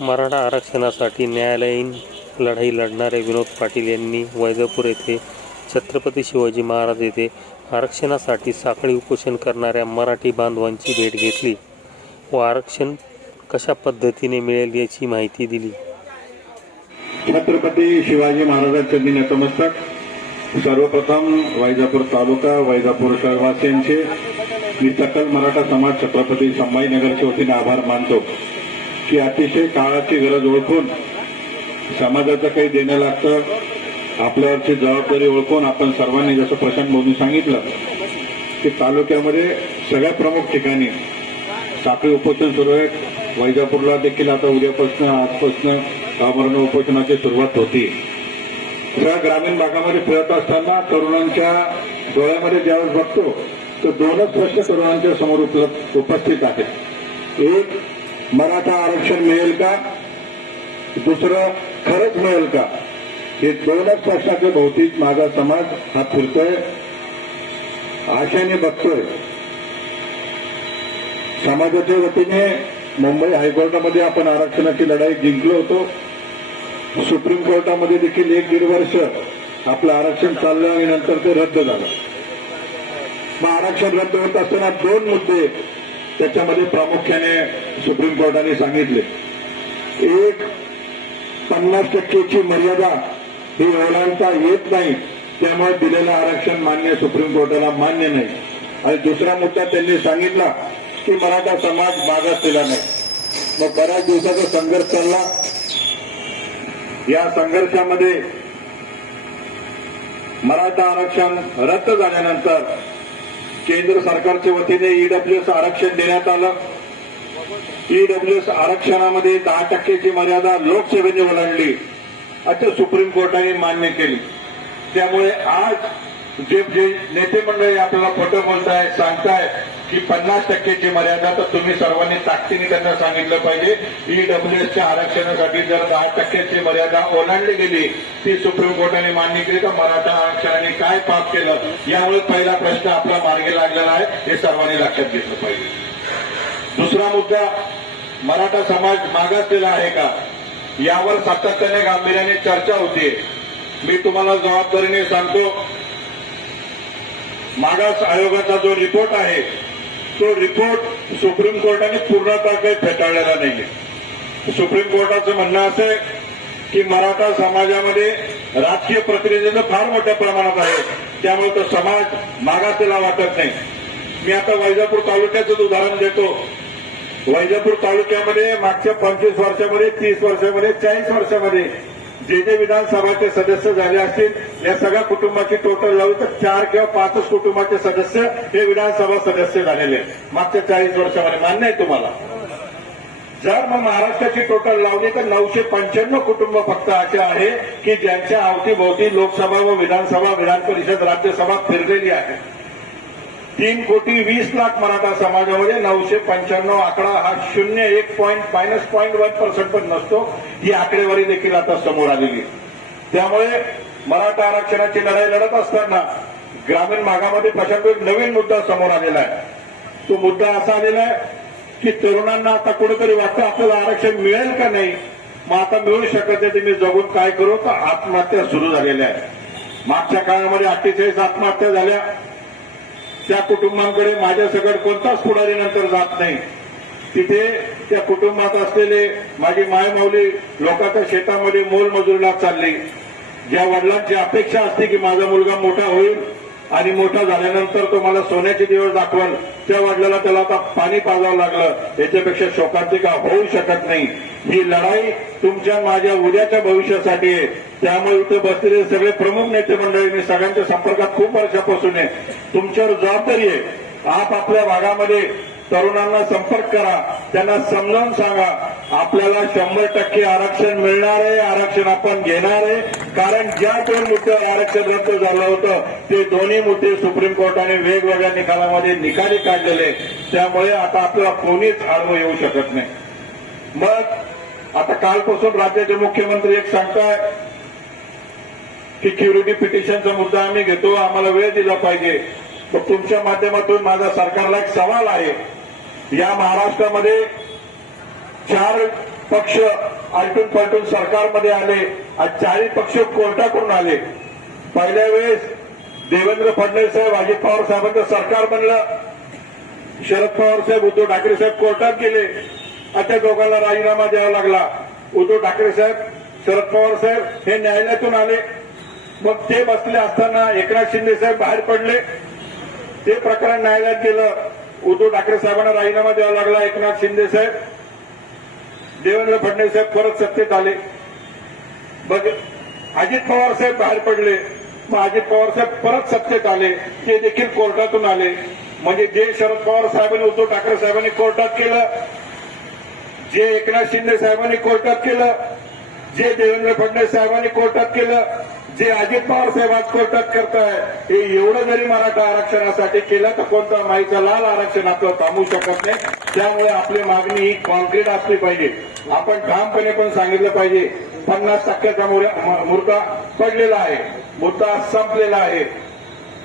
मराठा आरक्षणासाठी न्यायालयीन लढाई लढणारे विनोद पाटील यांनी वैजापूर येथे छत्रपती शिवाजी महाराज येथे आरक्षणासाठी साखळी उपोषण करणाऱ्या मराठी बांधवांची भेट घेतली व आरक्षण कशा पद्धतीने मिळेल याची माहिती दिली. छत्रपती शिवाजी महाराजांचे मी नतमस्तक. सर्वप्रथम वैजापूर तालुका वैजापूर शहरवासियांचे मी सकल मराठा समाज छत्रपती संभाजीनगरच्या वतीने आभार मानतो की अतिशय काळाची गरज ओळखून समाजाचं काही देणं लागतं, आपल्यावरची जबाबदारी ओळखून आपण सर्वांनी जसं प्रशांत भाऊंनी सांगितलं की तालुक्यामध्ये सगळ्या प्रमुख ठिकाणी साखळी उपोषण सुरू आहे. वैजापूरला देखील आता उद्यापासून आजपासून कामरण उपोषणाची सुरुवात होती. सगळ्या ग्रामीण भागामध्ये फिरत असताना तरुणांच्या डोळ्यामध्ये ज्यावेळेस बघतो तर दोनच प्रश्न तरुणांच्या समोर उपस्थित आहेत. एक, मराठा आरक्षण मिळेल का? दुसरं, खरंच मिळेल का? हे दोनच प्रश्नाचे भौतिक माझा समाज हा फिरतोय, आशेने बघतोय. समाजाच्या वतीने मुंबई हायकोर्टामध्ये आपण आरक्षणाची लढाई जिंकलो होतो. सुप्रीम कोर्टामध्ये देखील 1-1.5 वर्ष आपलं आरक्षण चाललं आणि नंतर ते रद्द झालं. मग आरक्षण रद्द होत असताना 2 मुद्दे त्याच्यामध्ये प्रामुख्याने सुप्रीम कोर्टाने सांगितले. एक, 50% मर्यादा ही ओलांडता येत नाही, त्यामुळे दिलेलं आरक्षण मान्य सुप्रीम कोर्टाला मान्य नाही. आणि दुसरा मुद्दा त्यांनी सांगितला की मराठा समाज मागासलेला नाही. मग बऱ्याच दिवसाचा संघर्ष चालला. या संघर्षामध्ये मराठा आरक्षण रद्द झाल्यानंतर केंद्र सरकारच्या वतीने ईडब्ल्यूएस आरक्षण देण्यात आलं. ईडब्ल्यूएस आरक्षणामध्ये 10%ची मर्यादा लोकसेवेने ओलांडली असं सुप्रीम कोर्टाने मान्य केली. त्यामुळे आज जे नेते मंडळी आपल्याला खोटं बोलताय, सांगताय की 50%ची मर्यादा, तर तुम्ही सर्वांनी ताकदीने त्यांना सांगितलं पाहिजे ईडब्ल्यूएसच्या आरक्षणासाठी जर 10%ची मर्यादा ओलांडली गेली, ती सुप्रीम कोर्टाने मान्य केली, तर मराठा आरक्षणाने काय पाप केलं, यामुळे पहिला प्रश्न आपला मार्गी लागलेला आहे, हे सर्वांनी लक्षात घेतलं पाहिजे. दुसरा मुद्दा, मराठा समाज मागासलेला आहे का, यावर सातत्याने गांभीर्याने चर्चा होते. मी तुम्हाला जबाबदारीने सांगतो, मागास आयोगाचा जो रिपोर्ट आहे तो रिपोर्ट सुप्रीम कोर्टाने पूर्णतः काही फेटाळलेला नाहीये. सुप्रीम कोर्टाचं म्हणणं असं आहे की मराठा समाजामध्ये राजकीय प्रतिनिधित्व फार मोठ्या प्रमाणात आहे, त्यामुळे तो समाज मागासलेला वाटत नाही. मी आता वैजापूर तालुक्याचं उदाहरण देतो. वैजापूर तालुक्यामध्ये मागच्या 25 वर्षामध्ये, 30 वर्षामध्ये, 40 वर्षामध्ये जे विधानसभाचे सदस्य झाले असतील, या सगळ्या कुटुंबाची टोटल लावली तर 4 किंवा 5 कुटुंबाचे सदस्य हे विधानसभा सदस्य झालेले मागच्या 40 वर्षामध्ये. मान्य आहे तुम्हाला? जर मग महाराष्ट्राची टोटल लावली तर 995 कुटुंब फक्त असे आहे की ज्यांच्या अवतीभोवती लोकसभा व विधानसभा, विधान परिषद, राज्यसभा फिरलेली आहे. 3,20,00,000 मराठा समाजामध्ये 995 आकडा हा 0.1% पण नसतो. ही आकडेवारी देखील आता समोर आलेली. त्यामुळे मराठा आरक्षणाची लढाई लढत असताना ग्रामीण भागामध्ये प्रशांत एक नवीन मुद्दा समोर आलेला आहे. तो मुद्दा असा आलेला आहे की तरुणांना आता कुठेतरी वाटतं आपल्याला आरक्षण मिळेल का नाही, मग आता मिळू शकत नाही, मी जगून काय करू, तर आत्महत्या सुरू झालेल्या आहेत. मागच्या काळामध्ये 48 आत्महत्या झाल्या. त्या कुटुंबांकडे माझ्या सगळं कोणताच पुढारी नंतर जात नाही. तिथे त्या कुटुंबात असलेले माझी मायमाऊली लोकांच्या शेतामध्ये मोलमजुरीला चालली. ज्या वडिलांची अपेक्षा असते की माझा मुलगा मोठा होईल आणि मोठा झाल्यानंतर तो मला सोन्याचे दिवस दाखवल, त्या वडिलाला त्याला आता पाणी पाजावं लागलं, याच्यापेक्षा शोकांतिका होऊ शकत नाही. ही लढाई तुमच्या माझ्या उद्याच्या भविष्यासाठी आहे. त्यामुळे इथे बसलेले सगळे प्रमुख नेते मंडळी, मी सगळ्यांच्या संपर्कात खूप वर्षापासून आहे. तुमच्यावर जबाबदारी आहे. आपल्या भागामध्ये तरुणांना संपर्क करा, त्यांना समजावून सांगा आपल्याला 100% आरक्षण मिळणार आहे, आरक्षण आपण घेणार आहे. कारण ज्या 2 मुद्द्यावर आरक्षण रद्द झालं होतं ते दोन्ही मुद्दे सुप्रीम कोर्टाने वेगवेगळ्या निकालामध्ये निकाली काढलेले. त्यामुळे आता आपल्याला कोणीच आडवं येऊ शकत नाही. मग आता कालपासून राज्याचे मुख्यमंत्री एक सांगताय की क्युरिटी पिटिशनचा मुद्दा आम्ही घेतो, आम्हाला वेळ दिला पाहिजे. तर तुमच्या माध्यमातून माझा सरकारला एक सवाल आहे. या महाराष्ट्रामध्ये 4 पक्ष आलटून पलटून सरकारमध्ये आले, आज 40 पक्ष कोर्टाकडून आले. पहिल्या वेळेस देवेंद्र फडणवीस साहेब, अजित पवार साहेबांचं सरकार बनलं. शरद पवार साहेब, उद्धव ठाकरे साहेब कोर्टात गेले. त्या दोघांना राजीनामा द्यावा लागला. उद्धव ठाकरे साहेब, शरद पवार साहेब हे न्यायालयातून आले. मग ते बसले असताना एकनाथ शिंदे साहेब बाहेर पडले. ते प्रकरण न्यायालयात गेलं. उद्धव ठाकरे साहेबांना राजीनामा द्यावा लागला. एकनाथ शिंदे साहेब, देवेंद्र फडणवीस साहेब परत सत्तेत आले. मग अजित पवार साहेब बाहेर पडले. मग अजित पवार साहेब परत सत्तेत आले. ते देखील कोर्टातून आले. म्हणजे जे शरद पवार साहेबांनी, उद्धव ठाकरे साहेबांनी कोर्टात केलं, जे एकनाथ शिंदे साहेबांनी कोर्टात केलं, जे देवेंद्र फडणवीस साहेबांनी कोर्टात केलं, जे अजित पवार साहेब आज कोर्टात करताय, हे एवढं जरी मराठा आरक्षणासाठी केलं तर कोणतं माईचा लाल आरक्षण आपलं थांबू शकत नाही. त्यामुळे आपली मागणी ही कॉन्क्रीट असली पाहिजे. आपण ठामपणे पण सांगितलं पाहिजे. 50% मुद्दा पडलेला आहे, मुद्दा संपलेला आहे.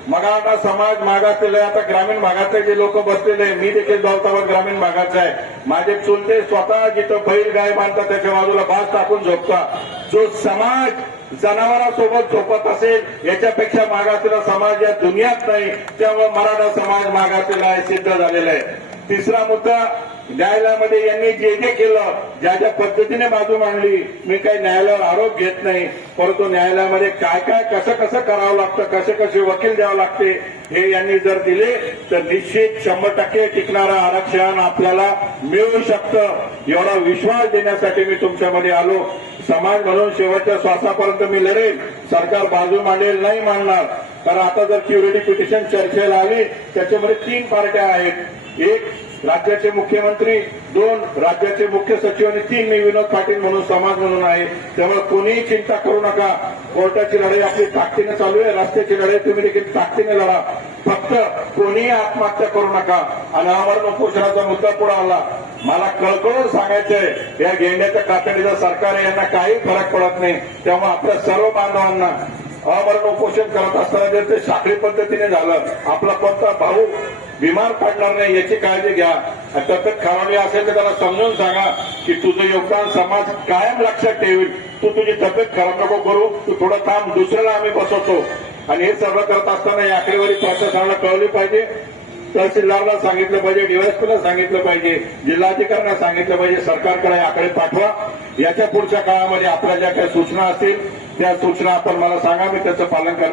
मराठा समाज मागासलेला आहे. आता ग्रामीण भागातले जे लोक बसलेले आहे, मी देखील दौलताबाद ग्रामीण भागाचा आहे. माझे चुलते स्वतः जिथं बैल गाय बांधतात त्याच्या बाजूला बाज टाकून झोपता. जो समाज जनावरांसोबत झोपत असेल याच्यापेक्षा मागासलेला समाज या दुनियात नाही. त्यामुळे मराठा समाज मागासलेला आहे, सिद्ध झालेला आहे. तिसरा मुद्दा, न्यायालयामध्ये यांनी जे जे केलं, ज्या ज्या पद्धतीने बाजू मांडली, मी काही न्यायालयावर आरोप घेत नाही, परंतु न्यायालयामध्ये काय काय कसं कसं करावं लागतं, कसे कसे वकील द्यावं लागते, हे यांनी जर दिले तर निश्चित 100% टिकणारं आरक्षण आपल्याला मिळू शकतं. एवढा विश्वास देण्यासाठी मी तुमच्यामध्ये आलो. समाज म्हणून शेवटच्या श्वासापर्यंत मी लढेल. सरकार बाजू मांडेल नाही मांडणार. कारण आता जर क्युरिटी पिटिशन चर्चेला आली, त्याच्यामध्ये 3 पार्ट्या आहेत. 1 राज्याचे मुख्यमंत्री, 2 राज्याचे मुख्य सचिव आणि 3 मी विनोद पाटील म्हणून समाज म्हणून आहे. त्यामुळे कोणीही चिंता करू नका. कोर्टाची लढाई आपली ताकदीने चालू आहे. रस्त्याची लढाई तुम्ही देखील ताकदीने लढा. फक्त कोणीही आत्महत्या करू नका. आणि आमरण उपोषणाचा मुद्दा पुढे आला. मला कळकळून सांगायचंय, या गेंड्याच्या कातडीचं सरकार आहे, यांना काही फरक पडत नाही. त्यामुळे आपल्या सर्व बांधवांना अमरण उपोषण करत असताना जर ते साखळी पद्धतीने झालं, आपला कोणता भाऊ बिमार पडणार नाही याची काळजी घ्या. तब्येत खालावली असेल तर त्याला समजून सांगा की तुझं योगदान समाज कायम लक्षात ठेवेल. तू तुझी तब्येत खराब नको करू, तू थोडं थांब, दुसऱ्याला आम्ही बसवतो. आणि हे सर्व करत असताना ही आकडेवारी प्रशासनाला कळवली पाहिजे. तहसीलदारला सांगितलं पाहिजे, डीवायएसपीला सांगितलं पाहिजे, जिल्हाधिकाऱ्यांना सांगितलं पाहिजे. सरकारकडे आकडे पाठवा. याच्या पुढच्या काळामध्ये आपल्या ज्या काही सूचना असतील त्या सूचना आपण मला सांगा, मी त्याचं पालन करण्यास